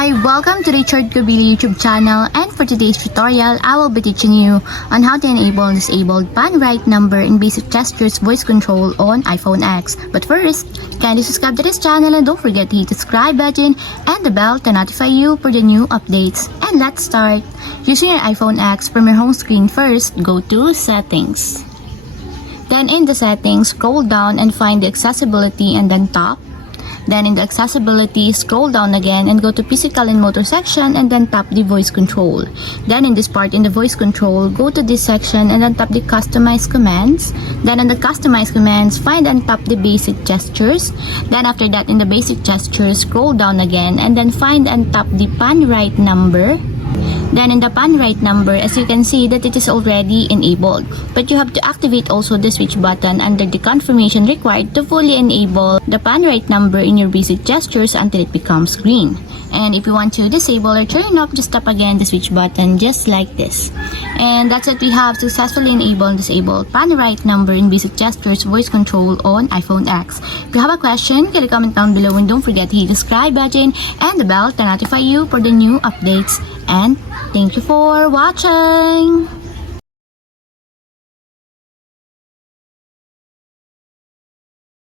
Hi! Welcome to Richard Kabili YouTube channel, and for today's tutorial, I will be teaching you on how to enable and disable pan right number and basic gestures voice control on iPhone X. But first, kindly subscribe to this channel and don't forget to hit the subscribe button and the bell to notify you for the new updates. And let's start! Using your iPhone X, from your home screen first, go to Settings. Then in the settings, scroll down and find the accessibility and then tap. Then in the accessibility, scroll down again and go to physical and motor section and then tap the voice control. Then in this part, in the voice control, go to this section and then tap the customize commands. Then in the customize commands, find and tap the basic gestures. Then after that, in the basic gestures, scroll down again and then find and tap the pan right number. Then in the pan right number, as you can see that it is already enabled. But you have to activate also the switch button under the confirmation required to fully enable the pan right number in your basic gestures until it becomes green. And if you want to disable or turn off, just tap again the switch button just like this. And that's it, we have successfully enabled and disabled pan right number in basic gestures voice control on iPhone X. If you have a question, can you comment down below and don't forget to hit the subscribe button and the bell to notify you for the new updates. And thank you for watching!